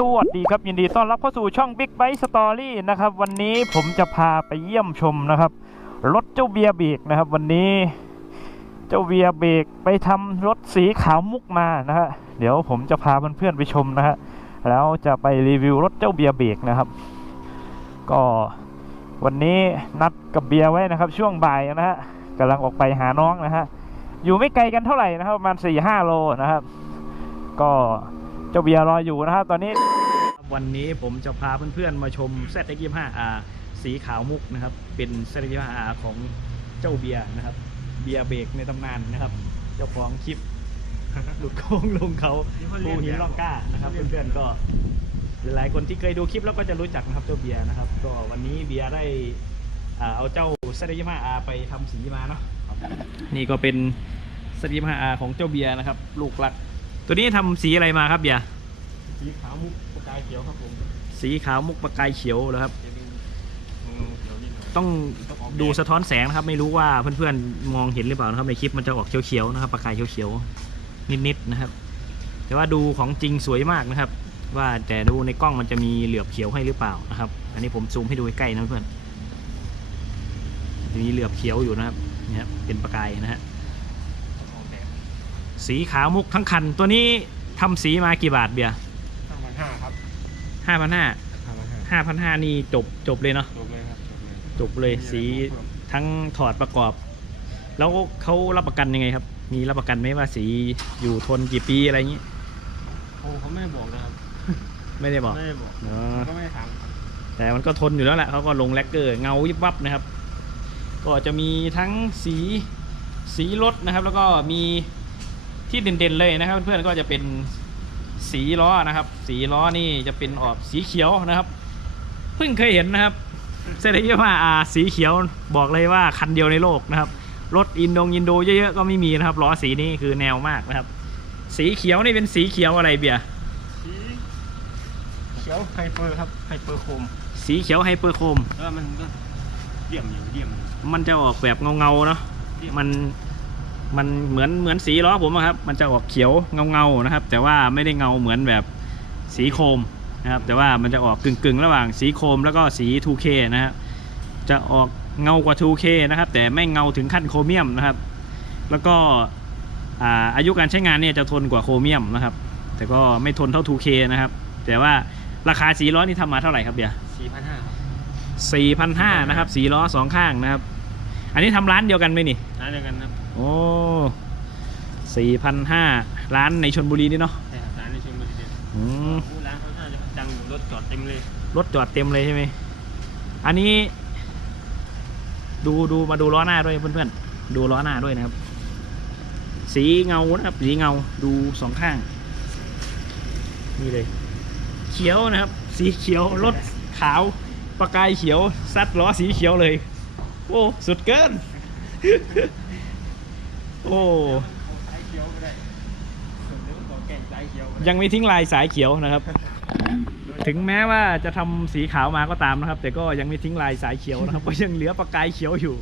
สวัสดีครับ ยินดีต้อนรับเข้าสู่ช่อง Big Bike Story นะครับ วันนี้ผมจะพาไปเยี่ยมชมนะครับ รถเจ้าเบียร์เบรกนะครับวันนี้เจ้าเบียร์เบรกไปทำรถสีขาวมุกมานะฮะเดี๋ยวผมจะพาเพื่อนๆไปชมนะฮะแล้วจะไปรีวิวรถเจ้าเบียร์เบรกนะครับ ก็วันนี้นัดกับเบียร์ไว้นะครับ ช่วงบ่ายนะฮะกำลังออกไปหาน้องนะฮะอยู่ไม่ไกลกันเท่าไหร่นะครับประมาณ4ี่ห้าโลนะครับ ก็ เจ้าเบียร์รออยู่นะครับตอนนี้ วันนี้ผมจะพาเพื่อนๆมาชม z x 2 5 r สีขาวมุกนะครับ เป็น z x 2 5 r ของเจ้าเบียร์นะครับ เบียร์เบรกในตำนานนะครับ เจ้าของคลิปหลุดโค้งลงเขาภูหินล่องกล้านะครับ เพื่อนๆก็หลายๆคนที่เคยดูคลิปแล้วก็จะรู้จักนะครับเจ้าเบียร์นะครับ ก็วันนี้เบียร์ได้อ่าเอาเจ้า z x 2 5 r ไปทำสีมาเนาะนี่ก็เป็น z x 2 5 r ของเจ้าเบียร์นะครับ ลูกหลัก ตัวนี้ทำสีอะไรมาครับเบียร์สีขาวมุกประกายเขียวครับผมสีขาวมุกประกายเขียวแล้วครับจะเป็นเงาเขียวนิดหน่อยต้องต้องออกดูสะท้อนแสงนะครับ ไม่รู้ว่าเพื่อนๆมองเห็นหรือเปล่านะครับ ในคลิปมันจะออกเขียวๆนะครับ ประกายเขียวๆนิดๆนะครับ แต่ว่าดูของจริงสวยมากนะครับ ว่าแต่ดูในกล้องมันจะมีเหลือบเขียวให้หรือเปล่านะครับ อันนี้ผมซูมให้ดูใกล้ๆนะเพื่อนจะมีเหลือบเขียวอยู่นะครับเนี่ยครับเป็นประกายนะฮะ ต้องออกแบบ สีขาวมุกทั้งคัน ตัวนี้ทำสีมากี่บาทเบียร์ห้าพันห้าครับห้าพันห้าห้าพันห้าห้าพันห้านี่จบจบเลยเนาะจบเลยครับจบเลยจบเลยสีทั้งถอดประกอบ แล้วเขารับประกันยังไงครับ มีรับประกันไหมว่าสีอยู่ทนกี่ปีอะไรอย่างนี้โอ้เขาไม่ได้บอกนะครับไม่ได้บอกไม่ได้บอกอ๋อก็ไม่ได้ถามครับแต่มันก็ทนอยู่แล้วแหละเขาก็ลงแลกเกอร์เงายิบวับนะครับ ก็จะมีทั้งสีสีรถนะครับ แล้วก็มี ที่เด่นๆเลยนะครับ เพื่อนๆก็จะเป็นสีล้อนะครับ สีล้อนี่จะเป็นออกสีเขียวนะครับ เพิ่งเคยเห็นนะครับเซเลยี่ว่าอาสีเขียวบอกเลยว่าคันเดียวในโลกนะครับรถอินโดงอินโดเยอะๆก็ไม่มีนะครับล้อสีนี้คือแนวมากนะครับ สีเขียวนี่เป็นสีเขียวอะไรเบียร์สีเขียวไฮเปอร์ครับไฮเปอร์โคมสีเขียวไฮเปอร์โคมแล้วมันก็เดี่ยมอยู่เดี่ยมอยู่มันจะออกแบบเงาๆเนาะมัน มันเหมือนเหมือนสีล้อผมอะครับ มันจะออกเขียวเงาๆนะครับ แต่ว่าไม่ได้เงาเหมือนแบบสีโคมนะครับ แต่ว่ามันจะออกกึ่งๆระหว่างสีโคมแล้วก็สี 2K นะครับ จะออกเงากว่า 2K นะครับ แต่ไม่เงาถึงขั้นโครเมียมนะครับ แล้วก็อ่าอายุการใช้งานเนี่ยจะทนกว่าโครเมียมนะครับ แต่ก็ไม่ทนเท่า 2K นะครับ แต่ว่าราคาสีล้อนี่ทำมาเท่าไหร่ครับเบียร์สี่พันห้าสี่พันห้านะครับสีล้อสองข้างนะครับ อันนี้ทำร้านเดียวกันไหมนี่ร้านเดียวกันครับ โอ้สี่พันห้าร้านในชนบุรีนี่เนาะใช่ครับร้านในชลบุรีเนี่ยอืมโอ้ร้านเขาน่าจะดังอยู่รถจอดเต็มเลยรถจอดเต็มเลยใช่ไหมอันนี้ ดูดูมาดูล้อหน้าด้วยเพื่อนๆ ดูล้อหน้าด้วยนะครับ สีเงานะครับ สีเงาดูสองข้าง นี่เลย เขียวนะครับ สีเขียวรถขาวประกายเขียวซัดล้อสีเขียวเลย โอ้สุดเกิน โอ้สายเขียวก็ได้ส่วนเดี๋ยวต่อแก่งสายเขียวก็ได้ยังไม่ทิ้งลายสายเขียวนะครับ ถึงแม้ว่าจะทำสีขาวมาก็ตามนะครับ แต่ก็ยังไม่ทิ้งลายสายเขียวนะครับก็ยังเหลือประกายเขียวอยู่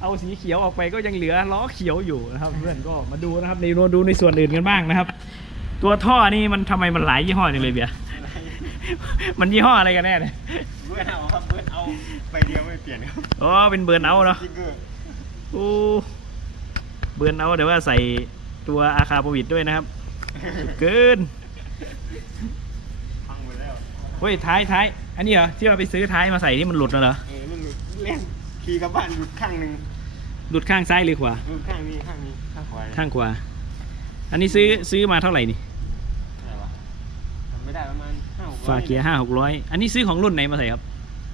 เอาสีเขียวออกไปก็ยังเหลือล้อเขียวอยู่นะครับ เพื่อนก็มาดูนะครับในดูในส่วนอื่นกันบ้างนะครับ ตัวท่อนี่มันทำไมมันหลายยี่ห้อจังเลยเบียร์มันยี่ห้ออะไรกันแน่เนี่ยเบิร์นเอาครับเบิร์นเอาไปเดียวไม่เปลี่ยนครับอ๋อเป็นเบิร์นเอาเนาะสติ๊กเกอร์โอ้ เบิร์นเอาเดี๋ยวว่าใส่ตัวอาคาโปวิดด้วยนะครับ เกินพังหมดแล้วเฮ้ยท้ายท้ายอันนี้เหรอที่เราไปซื้อท้ายมาใส่นี่มันหลุดแล้วเหรอเออมันหลุดเล่นขี่กลับบ้านหลุดข้างหนึ่งหลุดข้างซ้ายหรือขวาหลุดข้างนี้ข้างนี้ข้างขวาข้างขวา อันนี้ซื้อซื้อมาเท่าไหร่นี่อะไรวะจำไม่ได้ประมาณห้าหกฝาเกียร์ห้าหกร้อยอันนี้ซื้อของรุ่นไหนมาใส่ครับ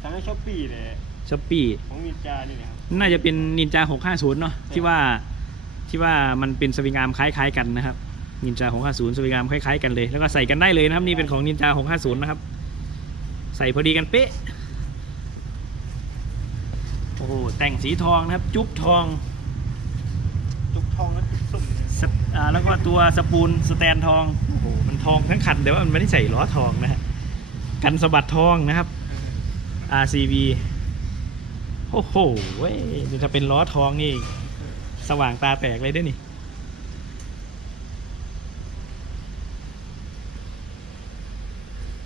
ทำให้ช้อปปี้เลยช้อปปี้ของนินจานี่แหละครับน่าจะเป็นนินจาหกห้าศูนย์เนาะที่ว่า ที่ว่ามันเป็นสวิงอาร์มคล้ายๆกันนะครับนินจาหกห้าศูนย์สวิงอาร์มคล้ายๆกันเลยแล้วก็ใส่กันได้เลยนะครับนี่เป็นของนินจาหกห้าศูนย์นะครับ ใส่พอดีกันเป๊ะโอ้โหแต่งสีทองนะครับ จุ๊บทอง จุกทองแล้วจุกสุ่มสปอ่าแล้วก็ตัวสปูลสแตนทองโอ้โหมันทองทั้งคันแต่ว่ามันไม่ได้ใส่ล้อทองนะฮะกันสะบัดทองนะครับ RCV โอ้โหเว้ยนี่ถ้าเป็นล้อทองนี่ สว่างตาแตกเลยเด้วยนี่บ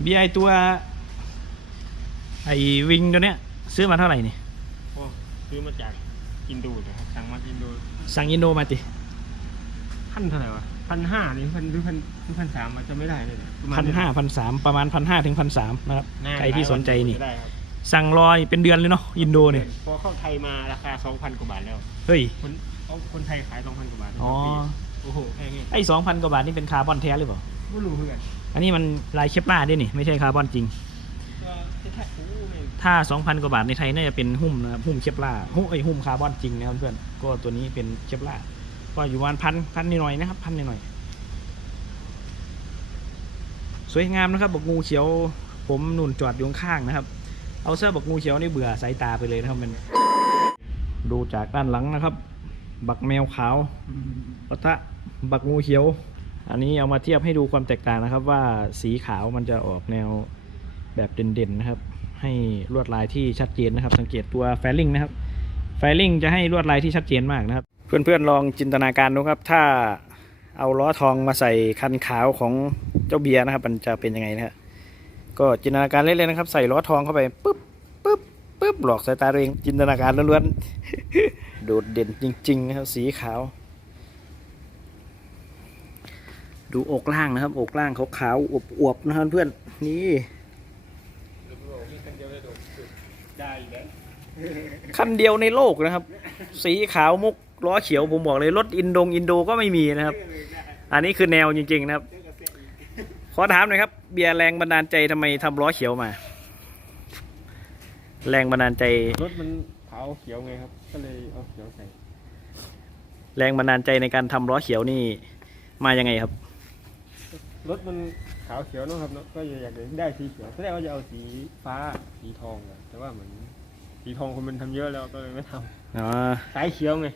บีไอตัว ไอวิงตัวเนี้ย ซื้อมาเท่าไหร่นี่โอ้ซื้อมาจากอินโดนะครับสั่งมาจากอินโดสั่งอินโดมาติพันเท่าไหร่วะพันห้านี่พันหรือพันหรือพันสามมันจะไม่ได้เลยประมณพันห้าพันสามประมาณพันห้าถึงพันสามนะครับน่าใครที่สนใจนี่จะได้ครับสั่งรอยเป็นเดือนเลยเนาะอินโดเนี่ยพอเข้าไทยมาราคาสองพันกว่าบาทแล้ว เฮ้ยคน เอาคนไทยขายสองพันกว่าบาทอ๋อต่ปีโอ้โหแพงไงไอ้สองพันกว่าบาทนี่เป็นคาร์บอนแท้หรือเปล่า ไม่รู้เพื่อนอันนี้มันลายเคปลาร์ด้วยนี่ ไม่ใช่คาร์บอนจริง ก็แค่ๆโอ้ไม่ถ้า 2,000 กว่าบาทในไทยน่าจะเป็นหุ้มนะครับหุ้มเคปลาร์หุ้มไอยหุ้มคาร์บอนจริงนะครับเพื่อนก็ตัวนี้เป็นเคปลาร์ก็อยู่ประมาณพันพันนิดหน่อยนะครับพันนิดหน่อยสวยงามนะครับบอกงูเขียว ผมหนุนจอดอยู่ข้างๆนะครับ เอาเสื้อบอกงูเขียวนี่เบื่อสายตาไปเลยนะครับมันดูจากด้านหลังนะครับ บักแมวขาวปะทะบักงูเขียว อันนี้เอามาเทียบให้ดูความแตกต่างนะครับ ว่าสีขาวมันจะออกแนวแบบเด่นๆนะครับ ให้ลวดลายที่ชัดเจนนะครับ สังเกตตัวแฟลิงนะครับ แฟลิงจะให้ลวดลายที่ชัดเจนมากนะครับ เพื่อนๆลองจินตนาการดูครับ ถ้าเอาล้อทองมาใส่คันขาวของเจ้าเบียร์นะครับ มันจะเป็นยังไงนะฮะก็จินตนาการเล่นๆนะครับ ใส่ล้อทองเข้าไปปุ๊บปุ๊บปุ๊บหลอกสายตาตัวเองจินตนาการล้วนๆ โดดเด่นจริง ๆ นะครับ สีขาว ดูอกล่างนะครับ อกล่างขาวๆอวบๆนะครับเพื่อนนี่ได้อยู่แล้วคันเดียวในโลกนะครับ สีขาวมุกล้อเขียวผมบอกเลยรถอินโดงอินโดก็ไม่มีนะครับ อันนี้คือแนวจริง ๆ นะครับ ขอถามหน่อยครับ เบียร์แรงบันดาลใจทำไมทำล้อเขียวมา แรงบันดาลใจรถมันาวเขียวไงครับ ก็เลยเอาเขียวใส่ แรงบันดาลใจในการทำล้อเขียวนี่มายังไงครับ รถมันขาวเขียวเนอะครับเนอะก็อยากได้สีเขียวตอนแรกว่าจะเอาสีฟ้าสีทองอะแต่ว่าเหมือนสีทองคนมันทำเยอะแล้วก็เลยไม่ทำอ๋อ สายเขียวไง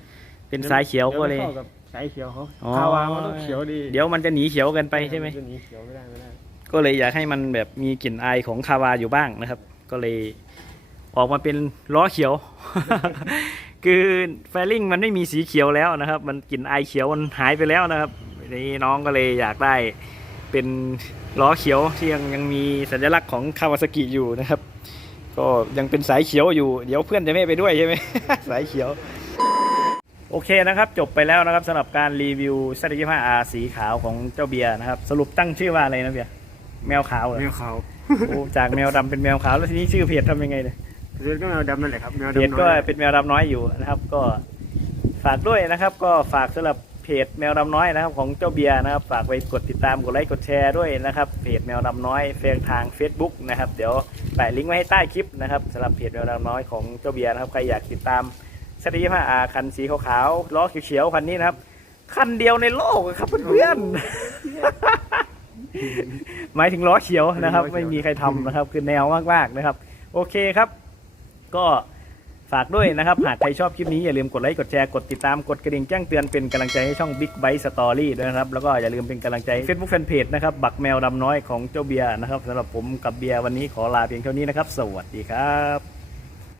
เป็นสายเขียวก็เลย ดี๋วมันเข้ากับสายเขียวเขาอ๋อ คาวามันต้องเขียวดีเดี๋ยวมันจะหนีเขียวเกันไปใช่ไหมนจะหนีเขียวไม่ได้ไม่ได้ก็เลยอยากให้มันแบบมีกลิ่นอายของคาวาอยู่บ้างนะครับ ก็เลย ออกมาเป็นล้อเขียว คือแฟลิงมันไม่มีสีเขียวแล้วนะครับ มันกลิ่นอายเขียวมันหายไปแล้วนะครับนี่น้องก็เลยอยากได้เป็นล้อเขียวที่ยังยังมีสัญลักษณ์ของคาวาซากิอยู่นะครับ ก็ยังเป็นสายเขียวอยู่เดี๋ยวเพื่อนจะไม่ไปด้วยใช่ไหมสายเขียวโอเคนะครับ จบไปแล้วนะครับสำหรับการรีวิวซ t 2 5 R สีขาวของเจ้าเบียร์นะครับ สรุปตั้งชื่อว่าอะไรนะเบียร์แมวขาวเหรอแมวขาวโอ้จากแมวดำเป็นแมวขาวแล้วทีนี้ชื่อเพจทำยังไงเนี่ย เลือดก็แมวดำนั่นแหละครับแมวเพจดำก็น้อยเป็นแมวดำน้อยอยู่นะครับ ก็ฝากด้วยนะครับ ก็ฝากสำหรับเพจแมวดำน้อยนะครับ ของเจ้าเบียร์นะครับ ฝากไปกดติดตามกดไลค์กดแชร์ด้วยนะครับเพจแมวดำน้อยเฟซทาง Facebook นะครับ เดี๋ยวแปะลิงก์ไว้ให้ใต้คลิปนะครับสำหรับเพจแมวดำน้อยของเจ้าเบียร์นะครับใครอยากติดตามสตีผ้าอาคันสีขาวๆล้อเขียวๆคันนี้นะครับ คันเดียวในโลกอะครับเพื่อนๆ หมายถึงล้อเขียวนะครับ ไม่มีใครทำนะครับ คือแนวมากๆนะครับ โอเคครับ ก็ฝากด้วยนะครับ หากใครชอบคลิปนี้อย่าลืมกดไลค์กดแชร์กดติดตามกดกระดิ่งแจ้งเตือนเป็นกำลังใจให้ช่อง Big Bite Story ด้วยนะครับ แล้วก็อย่าลืมเป็นกำลังใจ Facebook Fanpage นะครับ บักแมวดำน้อยของเจ้าเบียร์นะครับสำหรับผมกับเบียร์วันนี้ขอลาเพียงเท่านี้นะครับ สวัสดีครับ